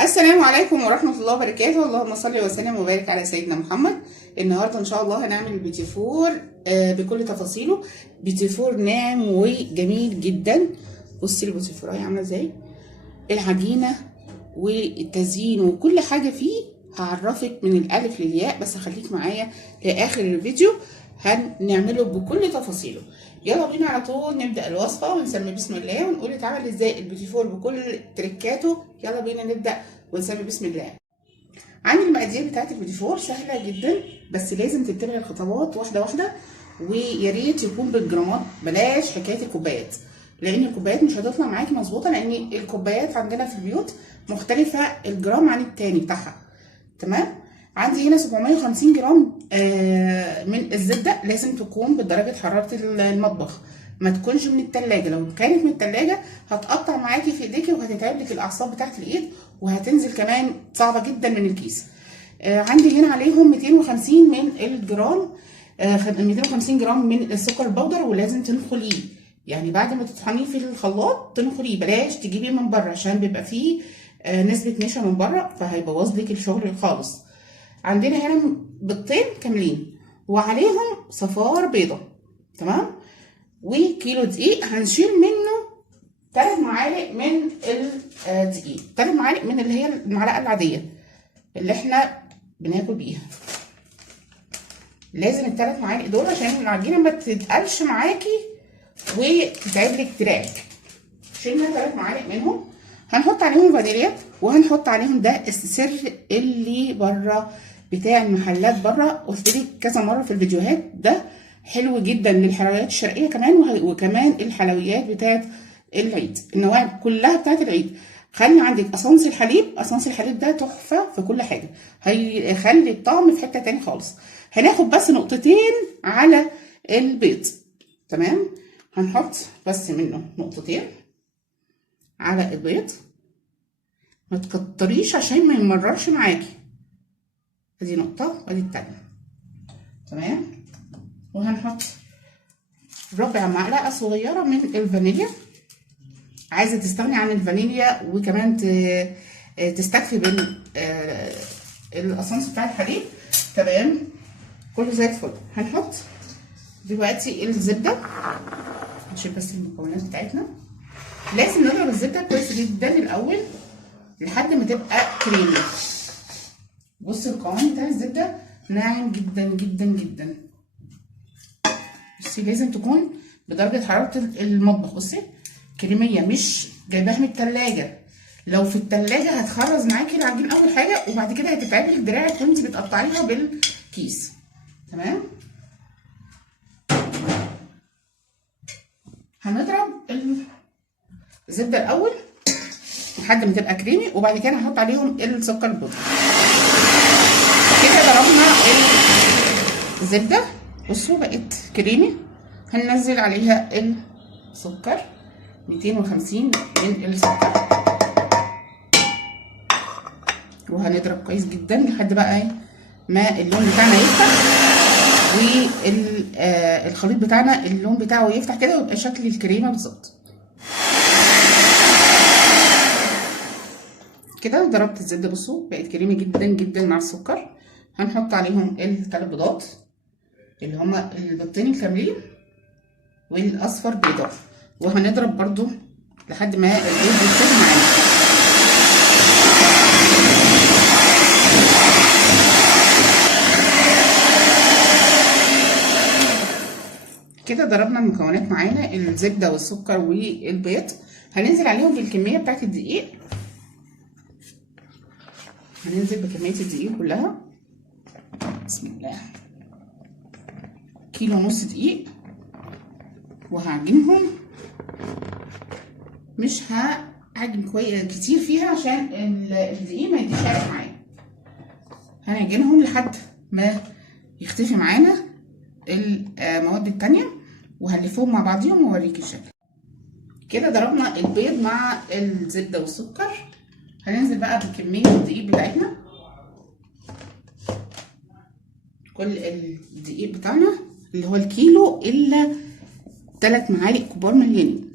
السلام عليكم ورحمة الله وبركاته. اللهم صل وسلم وبارك على سيدنا محمد. النهاردة ان شاء الله هنعمل البيتي فور بكل تفاصيله. بيتي فور ناعم وجميل جدا. بصي البيتي فور عاملة ازاي، العجينة والتزيين وكل حاجة فيه هعرفك من الالف للياء، بس خليك معايا لاخر الفيديو هنعمله بكل تفاصيله. يلا بينا على طول نبدا الوصفه ونسمي بسم الله ونقول اتعمل ازاي البيتي فور بكل تريكاته. يلا بينا نبدا ونسمي بسم الله. عندي المقادير بتاعت البيتي فور سهله جدا، بس لازم تتبعي الخطوات واحده واحده، ويا ريت يكون بالجرامات، بلاش حكايه الكوبايات، لان الكوبايات مش هتطلع معاكي مظبوطه، لان الكوبايات عندنا في البيوت مختلفه الجرام عن التاني بتاعها. تمام. عندي هنا 750 جرام من الزبده، لازم تكون بدرجه حراره المطبخ، ما تكونش من التلاجة. لو كانت من التلاجة هتقطع معاكي في ايديكي وهتتعب لك الاعصاب بتاعت الايد، وهتنزل كمان صعبه جدا من الكيس. عندي هنا عليهم 250 من الجرام 250 جرام من السكر البودر، ولازم تنخليه، يعني بعد ما تطحنيه في الخلاط تنخليه، بلاش تجيبيه من بره عشان بيبقى فيه نسبه نشا من بره فهيبوظ لك الشغل خالص. عندنا هنا بيضتين كاملين وعليهم صفار بيضه. تمام. وكيلو دقيق هنشيل منه 3 معالق من الدقيق، 3 معالق من اللي هي المعلقه العاديه اللي احنا بناكل بيها. لازم ال3 معالق دول عشان العجينه ما تتقلش معاكي وتتعب لك دراعك. شيلنا 3 معالق منهم. هنحط عليهم فانيليا، وهنحط عليهم ده السر اللي بره بتاع المحلات بره، قلت لك كذا مره في الفيديوهات، ده حلو جدا للحلويات الشرقيه كمان، وكمان الحلويات بتاعت العيد، النواعم كلها بتاعت العيد. خلي عندك اسانس الحليب، اسانس الحليب ده تحفه في كل حاجه، هيخلي الطعم في حته تاني خالص. هناخد بس نقطتين على البيض. تمام. هنحط بس منه نقطتين على البيض، ما تكتريش عشان ما يمررش معاكي. ادي نقطه وادي التانيه. تمام. وهنحط ربع معلقه صغيره من الفانيليا. عايزه تستغني عن الفانيليا وكمان تستكفي بالاسانس بتاع الحليب، تمام، كله زي الفل. هنحط دلوقتي الزبده، نشيل بس المكونات بتاعتنا. لازم نضرب الزبده كويس جدا الاول لحد ما تبقى كريمي. بصي القوام بتاع الزبده ناعم جدا جدا جدا. بصي لازم تكون بدرجه حراره المطبخ، بصي كريميه، مش جايباها من التلاجة. لو في التلاجة هتخرز معاكي العجين اول حاجه، وبعد كده هتتعب لك دراعك وانت بتقطعيها بالكيس. تمام. هنضرب الزبده الاول لحد ما تبقى كريمي، وبعد كده هنحط عليهم السكر البودر. كده ضربنا الزبده، بصوا بقت كريمي. هننزل عليها السكر 250 من السكر، وهنضرب كويس جدا لحد بقى ما اللون بتاعنا يفتح، والخليط بتاعنا اللون بتاعه يفتح كده ويبقى شكل الكريمه بالظبط. كده ضربت الزبده، بصوا بقت كريمه جدا جدا مع السكر. هنحط عليهم ال3 بيضات اللي هما البيضتين الكاملين والاصفر بيضه، وهنضرب برضو لحد ما البيض يستوي معانا. كده ضربنا المكونات معانا، الزبده والسكر والبيض. هننزل عليهم بالكميه بتاعت الدقيق، هننزل بكميه الدقيق كلها. بسم الله. 1.5 كيلو دقيق، وهعجنهم، مش هعجن كويس كتير فيها عشان الدقيق ما يديش عرق معايا. هنعجنهم لحد ما يختفي معانا المواد التانية، وهنلفهم مع بعضيهم واوريكي الشكل. كده ضربنا البيض مع الزبده والسكر. هننزل بقى بكميه الدقيق بتاعتنا، كل الدقيق بتاعنا اللي هو الكيلو الا 3 معالق كبار مليانين.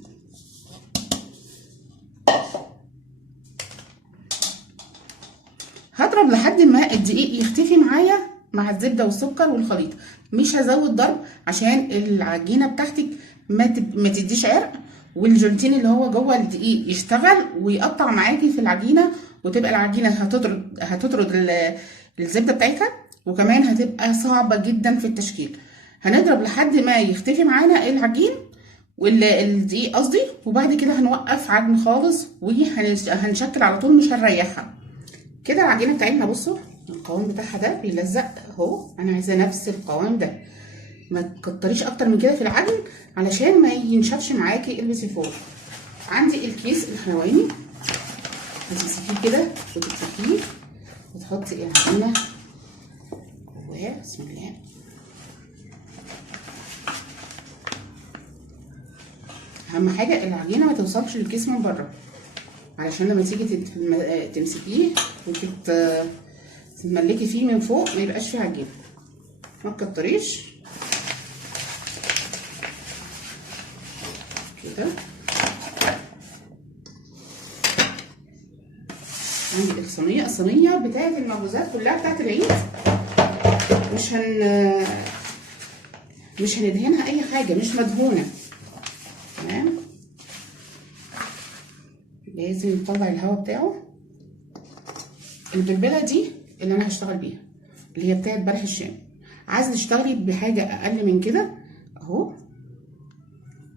هضرب لحد ما الدقيق يختفي معايا مع الزبده والسكر والخليط. مش هزود ضرب عشان العجينه بتاعتك ما تديش عرق، والجلوتين اللي هو جوه الدقيق يشتغل ويقطع معاكي في العجينه، وتبقى العجينه هتطرد الزبده بتاعتها، وكمان هتبقى صعبه جدا في التشكيل. هنضرب لحد ما يختفي معانا العجين والدقيق قصدي، وبعد كده هنوقف عجن خالص وهنشكل على طول، مش هنريحها. كده العجينه بتاعتنا بصوا القوام بتاعها ده بيلزق اهو. انا عايزاه نفس القوام ده، ما تكتريش اكتر من كده في العجن علشان ما ينشفش معاكي البيتي فور. عندي الكيس الحلواني هتمسكيه كده وتفتحيه وتحطي العجينه جواه. بسم الله. اهم حاجه العجينه ما توصلش للكيس من بره، علشان لما تيجي تمسكيه وتتملكي فيه من فوق ما يبقاش فيه عجينه. ما تكتريش كده. عندي الصينيه بتاعت المخبوزات كلها بتاعت العيد، مش هندهنها اي حاجه، مش مدهونه. تمام. لازم نطلع الهواء بتاعه. البلبله دي اللي انا هشتغل بيها اللي هي بتاعت بلح الشام. عايزه تشتغلي بحاجه اقل من كده اهو،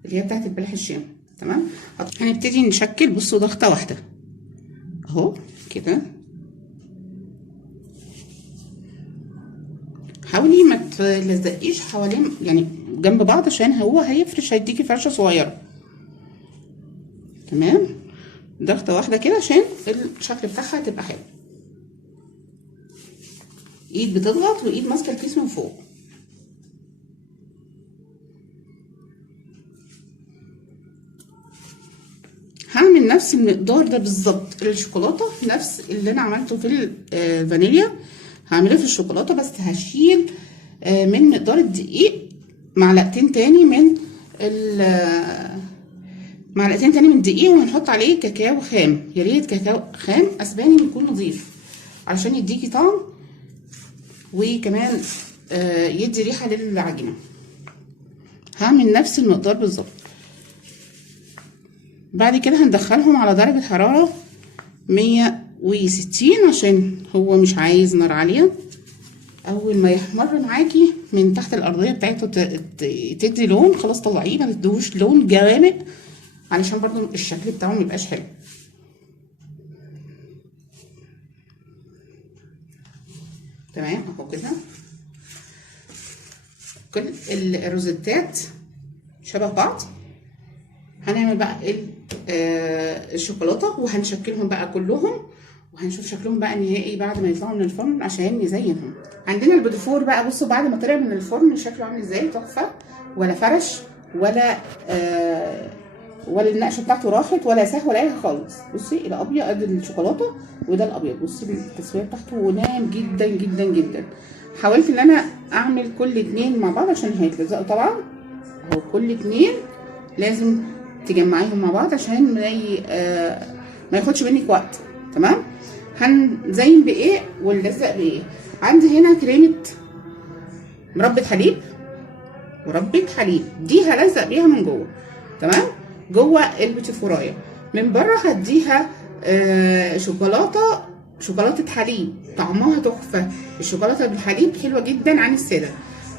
اللي هي بتاعت البلح الشام. تمام. هنبتدي نشكل. بصوا ضغطه واحده اهو كده. حاولي ما تلزقيش حوالين يعني جنب بعض، عشان هو هيفرش، هيديكي فرشه صغيره. تمام. ضغطه واحده كده عشان الشكل بتاعها تبقى حلو. ايد بتضغط وايد ماسكه الكيس من فوق. هعمل نفس المقدار ده بالظبط الشوكولاته، نفس اللي انا عملته في الفانيليا هعمله في الشوكولاته، بس هشيل من مقدار الدقيق معلقتين تاني من دقيق، وهنحط عليه كاكاو خام. يا ريت كاكاو خام اسباني يكون نظيف علشان يديكي طعم، وكمان يدي ريحه للعجينه. هعمل نفس المقدار بالظبط. بعد كده هندخلهم على درجه حراره 160 عشان هو مش عايز نار عاليه. اول ما يحمر معاكي من تحت الارضيه بتاعته تدي لون، خلاص طلعيه، ما تدوش لون جوامق علشان برضو الشكل بتاعه ما يبقاش حلو. تمام اهو كده. كل الروزيتات شبه بعض. هنعمل بقى الشوكولاته وهنشكلهم بقى كلهم، وهنشوف شكلهم بقى النهائي بعد ما يطلعوا من الفرن عشان نزينهم. عندنا البيتي فور بقى. بصوا بعد ما طلع من الفرن شكله عامل ازاي، تحفه. ولا فرش ولا النقشه بتاعته راحت ولا ساح ولا اي خالص. بصي الابيض قد الشوكولاته وده الابيض. بصي التسويه بتاعته ناعم جدا جدا جدا. حاولت ان انا اعمل كل اتنين مع بعض عشان هيتلزقوا طبعا اهو. كل اتنين لازم تجمعيهم مع بعض عشان ما ياخدش منك وقت. تمام. هنزين بايه ونلزق بايه. عندي هنا كريمه مربى حليب وربة حليب، دي هلزق بيها من جوه. تمام. جوه البيتي فورايه. من بره هديها شوكولاته حليب طعمها تحفه. الشوكولاته بالحليب حلوه جدا عن الساده.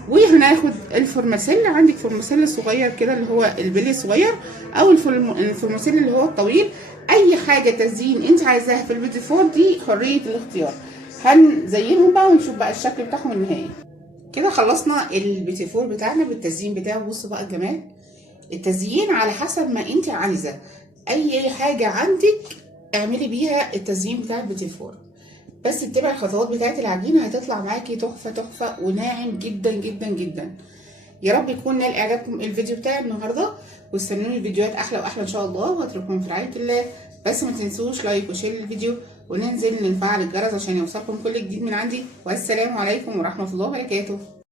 وهناخد الفورماسيل. عندك فورماسيل صغير كده اللي هو البلي الصغير، او الفورماسيل اللي هو الطويل. اي حاجه تزيين انت عايزاها في البيتي فور دي حريه الاختيار. هنزينهم بقى ونشوف بقى الشكل بتاعهم النهائي. كده خلصنا البيتي فور بتاعنا بالتزيين بتاعه. بصوا بقى الجمال. التزيين على حسب ما انت عايزه، اي حاجه عندك اعملي بيها التزيين بتاع البيتي فور، بس اتبعي الخطوات بتاعت العجينه هتطلع معاكي تحفه تحفه وناعم جدا جدا جدا. يا رب يكون نال اعجابكم الفيديو بتاعي النهارده، واستنوني فيديوهات احلى واحلى ان شاء الله، واترككم في رعايه الله. بس ما تنسوش لايك وشير للفيديو، وننزل نفعل الجرس عشان يوصلكم كل جديد من عندي. والسلام عليكم ورحمه الله وبركاته.